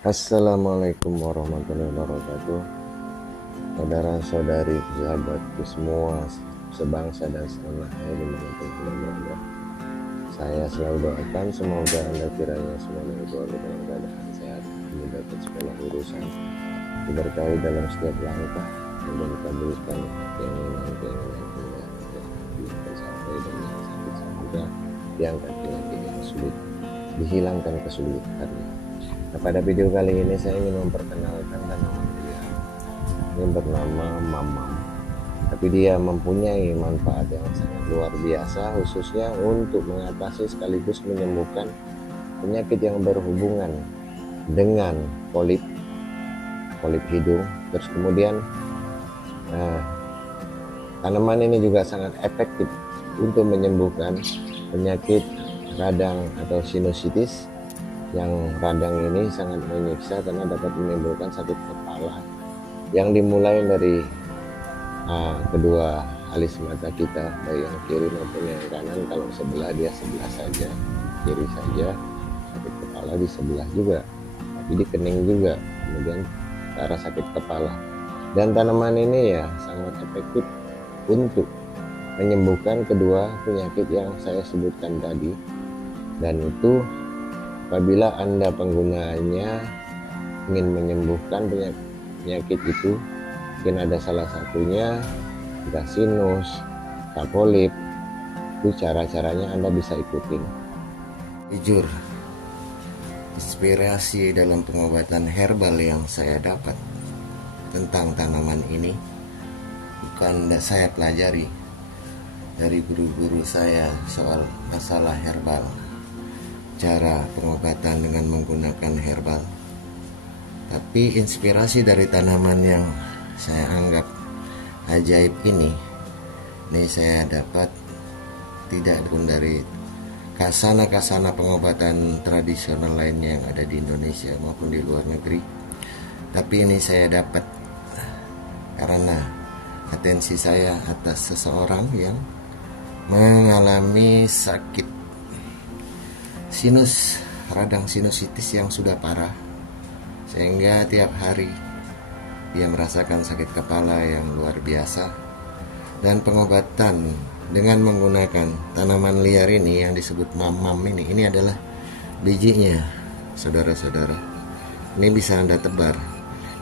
Assalamualaikum warahmatullahi wabarakatuh. Saudara-saudari, sahabatku semua, sebangsa dan setanah air dimanapun Anda berada. Saya selalu doakan semoga Anda kiranya semuanya keluarga dalam keadaan sehat, dimudahkan segala urusan, diberkahi dalam setiap langkah, dan dikabulkan keinginan-keinginan Anda yang tercapai dan yang sakit semoga diangkat penyakit yang sulit, dihilangkan kesulitannya. Nah, pada video kali ini saya ingin memperkenalkan tanaman liar ini bernama mamam. Tapi dia mempunyai manfaat yang sangat luar biasa, khususnya untuk mengatasi sekaligus menyembuhkan penyakit yang berhubungan dengan polip hidung. Terus kemudian tanaman ini juga sangat efektif untuk menyembuhkan penyakit radang atau sinusitis. Yang radang ini sangat menyiksa karena dapat menimbulkan sakit kepala yang dimulai dari kedua alis mata kita, baik yang kiri maupun yang kanan. Kalau sebelah dia sebelah saja, kiri saja, sakit kepala di sebelah juga, tapi di kening juga, kemudian ke arah sakit kepala. Dan tanaman ini ya sangat efektif untuk menyembuhkan kedua penyakit yang saya sebutkan tadi. Dan itu apabila Anda penggunaannya ingin menyembuhkan penyakit itu, mungkin ada salah satunya entah sinus, polip, itu cara-caranya Anda bisa ikutin. Jujur, inspirasi dalam pengobatan herbal yang saya dapat tentang tanaman ini bukan saya pelajari dari guru-guru saya soal masalah herbal, cara pengobatan dengan menggunakan herbal, tapi inspirasi dari tanaman yang saya anggap ajaib ini saya dapat tidak pun dari kasana-kasana pengobatan tradisional lainnya yang ada di Indonesia maupun di luar negeri, tapi ini saya dapat karena atensi saya atas seseorang yang mengalami sakit sinus, radang sinusitis yang sudah parah, sehingga tiap hari dia merasakan sakit kepala yang luar biasa. Dan pengobatan dengan menggunakan tanaman liar ini yang disebut mamam ini adalah bijinya, saudara-saudara. Ini bisa Anda tebar.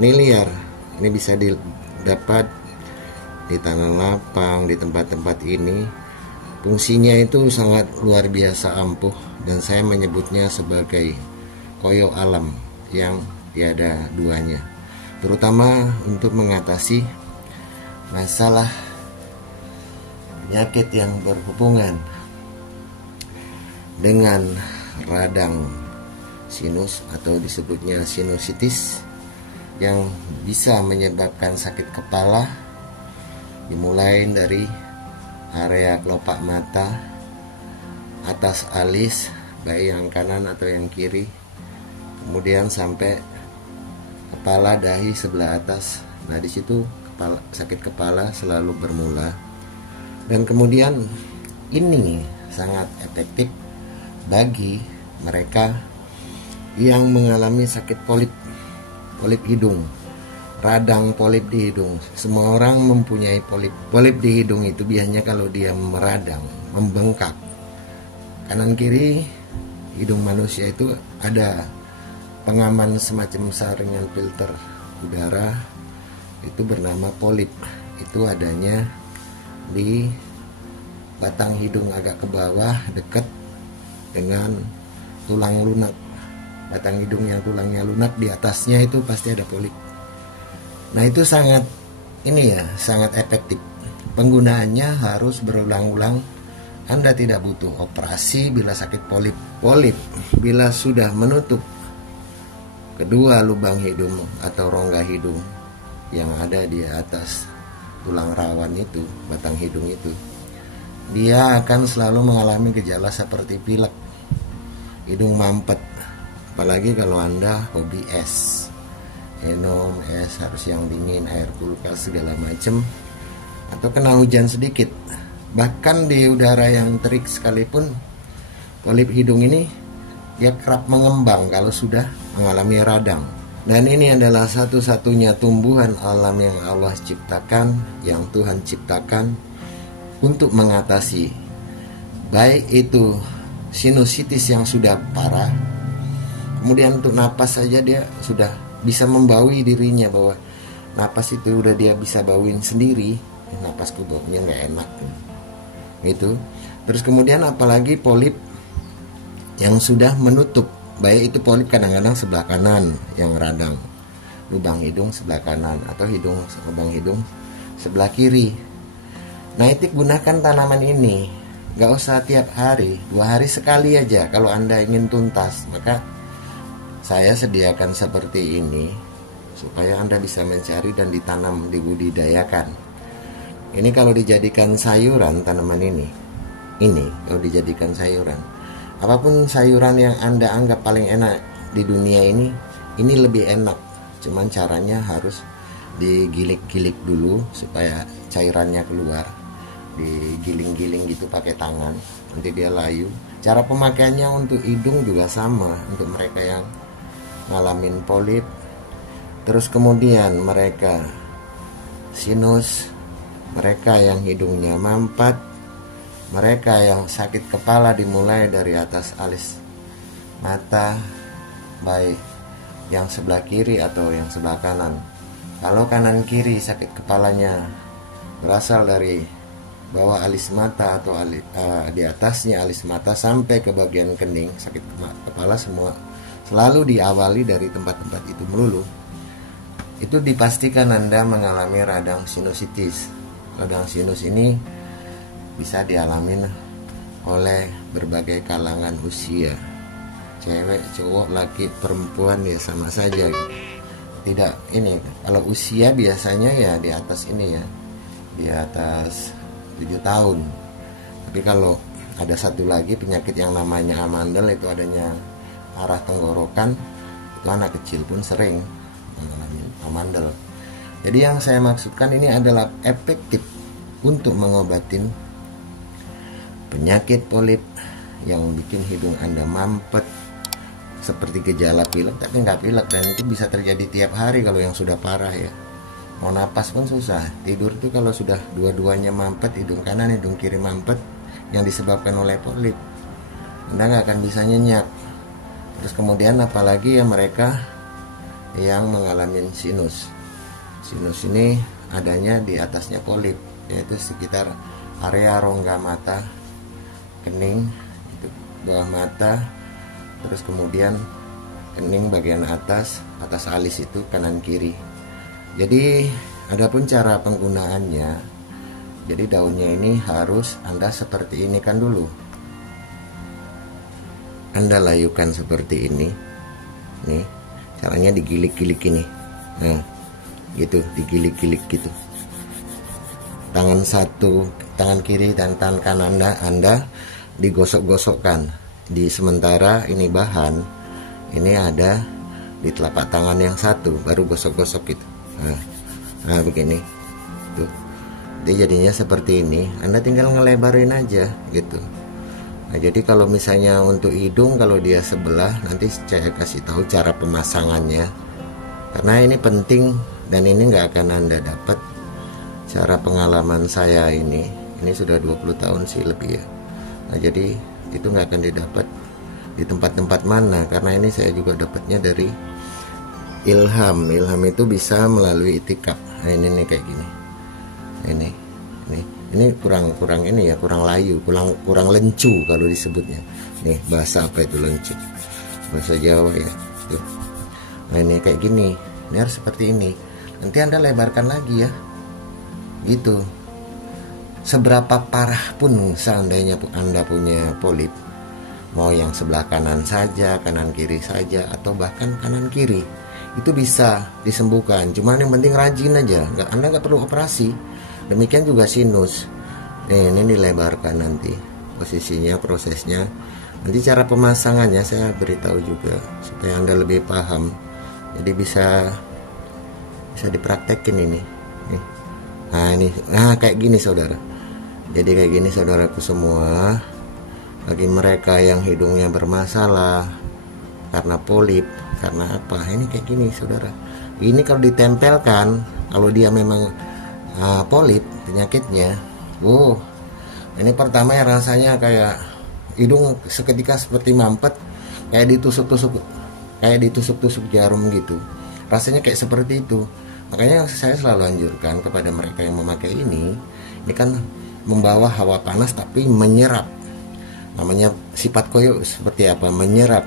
Ini liar, ini bisa didapat di tanah lapang, di tempat-tempat ini. Fungsinya itu sangat luar biasa ampuh, dan saya menyebutnya sebagai koyo alam yang tiada duanya, terutama untuk mengatasi masalah penyakit yang berhubungan dengan radang sinus atau disebutnya sinusitis yang bisa menyebabkan sakit kepala, dimulai dari area kelopak mata, atas alis, baik yang kanan atau yang kiri, kemudian sampai kepala dahi sebelah atas. Nah, di situ sakit kepala selalu bermula. Dan kemudian ini sangat efektif bagi mereka yang mengalami sakit polip hidung, radang polip di hidung. Semua orang mempunyai polip di hidung. Itu biasanya kalau dia meradang, membengkak kanan kiri hidung manusia, itu ada pengaman semacam saringan filter udara, itu bernama polip. Itu adanya di batang hidung agak ke bawah dekat dengan tulang lunak. Batang hidung yang tulangnya lunak, di atasnya itu pasti ada polip. Nah, itu sangat efektif. Penggunaannya harus berulang-ulang. Anda tidak butuh operasi bila sakit polip. Bila sudah menutup kedua lubang hidung atau rongga hidung yang ada di atas tulang rawan itu, batang hidung itu, dia akan selalu mengalami gejala seperti pilek, hidung mampet. Apalagi kalau Anda hobi es, minum es harus yang dingin, air kulkas segala macam, atau kena hujan sedikit, bahkan di udara yang terik sekalipun, polip hidung ini dia kerap mengembang kalau sudah mengalami radang. Dan ini adalah satu-satunya tumbuhan alam yang Allah ciptakan, yang Tuhan ciptakan untuk mengatasi baik itu sinusitis yang sudah parah, kemudian untuk napas saja dia sudah bisa membaui dirinya, bahwa napas itu udah dia bisa bauin sendiri, napasku baunya nggak enak gitu. Terus kemudian apalagi polip yang sudah menutup, baik itu polip kadang-kadang sebelah kanan yang radang, lubang hidung sebelah kanan, atau lubang hidung sebelah kiri. Nah, itu gunakan tanaman ini, gak usah tiap hari, 2 hari sekali aja. Kalau Anda ingin tuntas, maka saya sediakan seperti ini supaya Anda bisa mencari dan ditanam, dibudidayakan. Ini kalau dijadikan sayuran, tanaman ini kalau dijadikan sayuran, apapun sayuran yang Anda anggap paling enak di dunia ini lebih enak. Cuman caranya harus digilik-gilik dulu supaya cairannya keluar, digiling-giling gitu pakai tangan, nanti dia layu. Cara pemakaiannya untuk hidung juga sama, untuk mereka yang ngalamin polip. Terus kemudian mereka sinus, mereka yang hidungnya mampet, mereka yang sakit kepala dimulai dari atas alis mata, baik yang sebelah kiri atau yang sebelah kanan. Kalau kanan kiri sakit kepalanya berasal dari bawah alis mata atau di atasnya alis mata sampai ke bagian kening, sakit kepala semua selalu diawali dari tempat-tempat itu melulu, itu dipastikan Anda mengalami radang sinusitis. Radang sinus ini bisa dialami oleh berbagai kalangan usia, cewek, cowok, laki, perempuan, ya sama saja. Tidak, ini kalau usia biasanya ya di atas ini ya, di atas 7 tahun. Tapi kalau ada satu lagi penyakit yang namanya amandel, itu adanya arah tenggorokan, itu anak kecil pun sering mengalami amandel. Jadi yang saya maksudkan ini adalah efektif untuk mengobatin penyakit polip yang bikin hidung Anda mampet, seperti gejala pilek tapi nggak pilek, dan itu bisa terjadi tiap hari kalau yang sudah parah ya. Mau napas pun susah, tidur tuh kalau sudah dua-duanya mampet, hidung kanan hidung kiri mampet, yang disebabkan oleh polip, Anda nggak akan bisa nyenyak. Terus kemudian apalagi ya mereka yang mengalami sinus. Sinus ini adanya di atasnya polip, yaitu sekitar area rongga mata, kening, itu bawah mata, terus kemudian kening bagian atas alis itu kanan kiri. Jadi adapun cara penggunaannya, jadi daunnya ini harus Anda seperti ini kan dulu, Anda layukan seperti ini, nih caranya digilik-gilik ini, nah gitu, digilik-gilik gitu, tangan satu, tangan kiri dan tangan kanan Anda digosok-gosokkan. Di sementara ini bahan ini ada di telapak tangan yang satu, baru gosok-gosok gitu. Nah begini tuh, dia jadinya seperti ini. Anda tinggal ngelebarin aja gitu. Nah jadi kalau misalnya untuk hidung, kalau dia sebelah, nanti saya kasih tahu cara pemasangannya, karena ini penting dan ini nggak akan Anda dapat. Cara pengalaman saya ini sudah 20 tahun sih lebih ya. Nah jadi itu nggak akan didapat di tempat-tempat mana, karena ini saya juga dapatnya dari ilham. Ilham itu bisa melalui itikaf. Nah ini nih kayak gini. Ini kurang ini ya, kurang layu, kurang lencu kalau disebutnya. Nih bahasa apa itu lencu? Bahasa Jawa ya. Tuh. Nah ini kayak gini. Ini harus seperti ini. Nanti Anda lebarkan lagi ya. Gitu. Seberapa parah pun seandainya Anda punya polip, mau yang sebelah kanan saja, kanan kiri saja, atau bahkan kanan kiri, itu bisa disembuhkan. Cuman yang penting rajin aja, Anda nggak perlu operasi. Demikian juga sinus. Ini dilebarkan nanti posisinya, prosesnya. Nanti cara pemasangannya saya beritahu juga supaya Anda lebih paham. Jadi bisa dipraktekin ini. Nah kayak gini saudara. Jadi kayak gini saudaraku semua. Bagi mereka yang hidungnya bermasalah, karena polip, karena apa, ini kayak gini saudara. Ini kalau ditempelkan, kalau dia memang polip penyakitnya, ini pertama ya rasanya kayak hidung seketika seperti mampet, kayak ditusuk-tusuk jarum gitu, rasanya kayak seperti itu. Makanya saya selalu anjurkan kepada mereka yang memakai ini kan membawa hawa panas tapi menyerap, namanya sifat koyo seperti apa, menyerap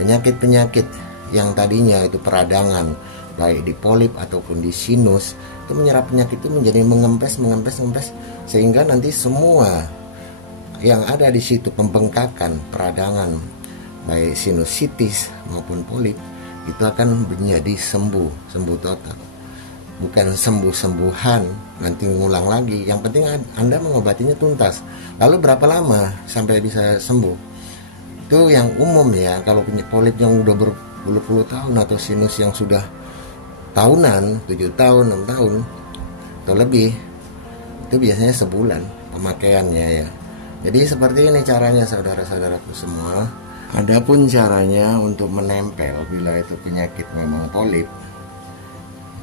penyakit-penyakit yang tadinya itu peradangan, baik di polip ataupun di sinus, itu menyerap penyakit itu menjadi mengempes, sehingga nanti semua yang ada di situ, pembengkakan, peradangan, baik sinusitis maupun polip, itu akan menjadi sembuh total. Bukan sembuh-sembuhan, nanti ngulang lagi. Yang penting Anda mengobatinya tuntas. Lalu berapa lama sampai bisa sembuh? Itu yang umum ya. Kalau punya polip yang udah berpuluh-puluh tahun atau sinus yang sudah tahunan, 7 tahun, 6 tahun atau lebih, itu biasanya sebulan pemakaiannya ya. Jadi seperti ini caranya saudara-saudaraku semua. Adapun caranya untuk menempel bila itu penyakit memang polip,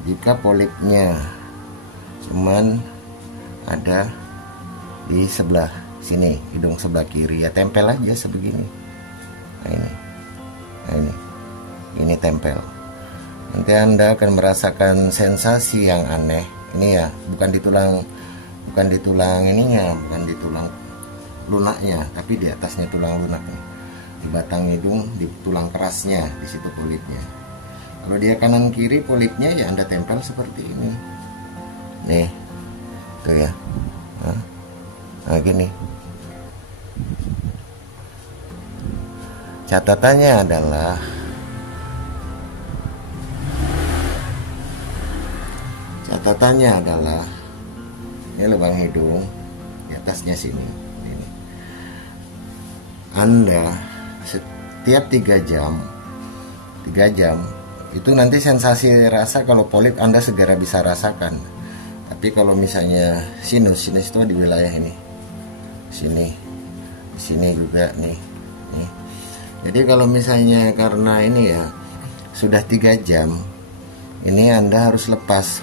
jika polipnya cuman ada di sebelah sini, hidung sebelah kiri, ya tempel aja sebegini. Nah ini tempel. Nanti Anda akan merasakan sensasi yang aneh. Ini ya, bukan di tulang ininya, bukan di tulang lunaknya, tapi di atasnya tulang lunaknya, di batang hidung, di tulang kerasnya, di situ polipnya. Kalau dia kanan kiri polipnya ya Anda tempel seperti ini. Nih, tuh ya. Nah gini. Catatannya adalah ini lubang hidung, di atasnya sini. Ini. Anda setiap 3 jam itu nanti sensasi rasa kalau polip Anda segera bisa rasakan. Tapi kalau misalnya sinus itu di wilayah ini, sini juga nih. Jadi kalau misalnya karena ini ya sudah 3 jam, ini Anda harus lepas,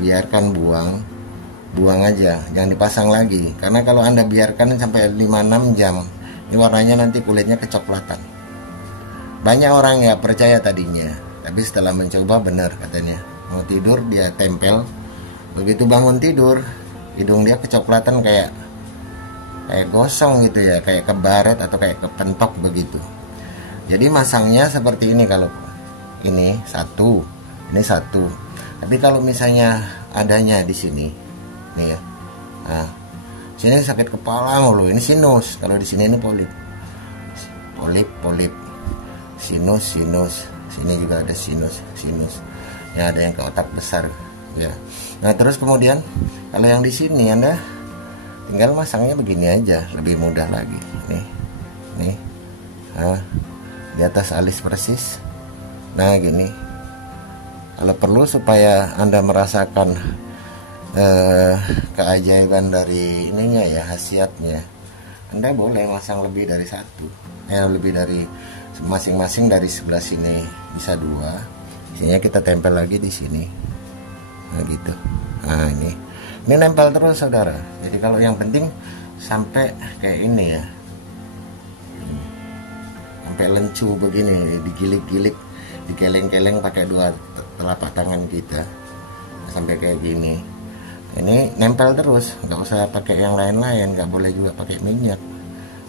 biarkan buang aja, jangan dipasang lagi. Karena kalau Anda biarkan sampai 5-6 jam, ini warnanya nanti kulitnya kecoklatan. Banyak orang ya percaya tadinya, tapi setelah mencoba benar katanya. Mau tidur dia tempel, begitu bangun tidur hidung dia kecoklatan kayak gosong gitu ya, kayak kebaret atau kayak kepentok begitu. Jadi masangnya seperti ini. Kalau ini satu. Tapi kalau misalnya adanya di sini, nih ya, nah sini sakit kepala mulu, ini sinus. Kalau di sini ini polip, sinus, sini juga ada sinus, ya ada yang ke otak besar ya. Nah terus kemudian kalau yang di sini Anda tinggal masangnya begini aja, lebih mudah lagi. Nih, di atas alis persis. Nah gini, kalau perlu supaya Anda merasakan keajaiban dari ininya ya, khasiatnya, Anda boleh masang lebih dari satu, lebih dari masing-masing. Dari sebelah sini bisa 2, sini kita tempel lagi di sini. Nah gitu. Nah ini nempel terus saudara. Jadi kalau yang penting sampai kayak ini ya, sampai lencu begini, digilik-gilik, dikeleng-keleng pakai 2 telapak tangan kita sampai kayak gini. Ini nempel terus, nggak usah pakai yang lain-lain, nggak boleh juga pakai minyak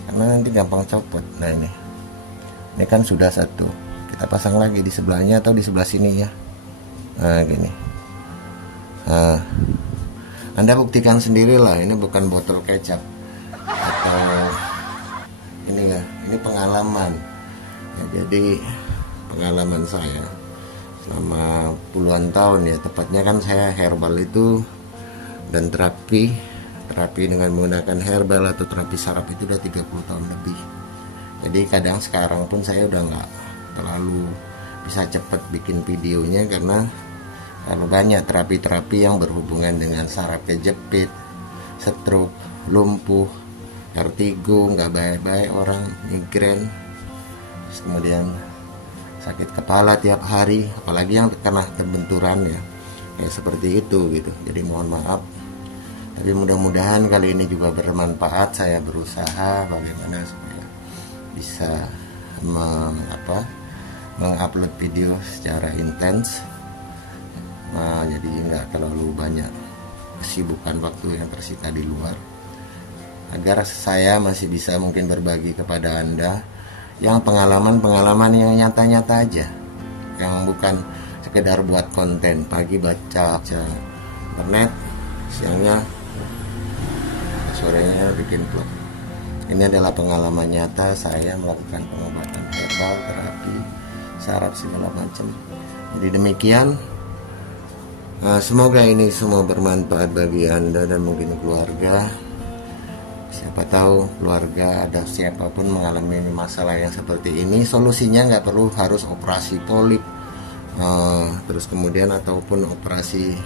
karena nanti gampang copot. Nah ini kan sudah satu, kita pasang lagi di sebelahnya atau di sebelah sini ya. Nah gini. Nah, Anda buktikan sendirilah, ini bukan botol kecap atau ini ya, ini pengalaman ya. Jadi pengalaman saya selama puluhan tahun ya, tepatnya kan saya herbal itu dan terapi dengan menggunakan herbal atau terapi saraf itu udah 30 tahun lebih. Jadi kadang sekarang pun saya udah nggak terlalu bisa cepet bikin videonya karena kalau banyak terapi-terapi yang berhubungan dengan saraf kejepit, stroke, lumpuh, vertigo, nggak baik-baik orang, migrain, kemudian sakit kepala tiap hari, apalagi yang kena terbenturan ya seperti itu gitu. Jadi mohon maaf, tapi mudah-mudahan kali ini juga bermanfaat. Saya berusaha bagaimana supaya bisa mengupload video secara intens, jadi nggak terlalu banyak kesibukan waktu yang tersita di luar, agar saya masih bisa mungkin berbagi kepada Anda yang pengalaman yang nyata-nyata aja, yang bukan sekedar buat konten. Pagi baca internet, siangnya sorenya bikin vlog. Ini adalah pengalaman nyata saya melakukan pengobatan herbal, terapi, syarat segala macam. Jadi demikian, semoga ini semua bermanfaat bagi Anda dan mungkin keluarga. Siapa tahu keluarga ada siapapun mengalami masalah yang seperti ini, solusinya nggak perlu harus operasi polip, terus kemudian ataupun operasi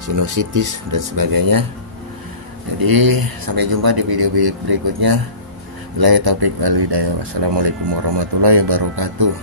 sinusitis dan sebagainya. Jadi sampai jumpa di video berikutnya. Wassalamualaikum warahmatullahi wabarakatuh.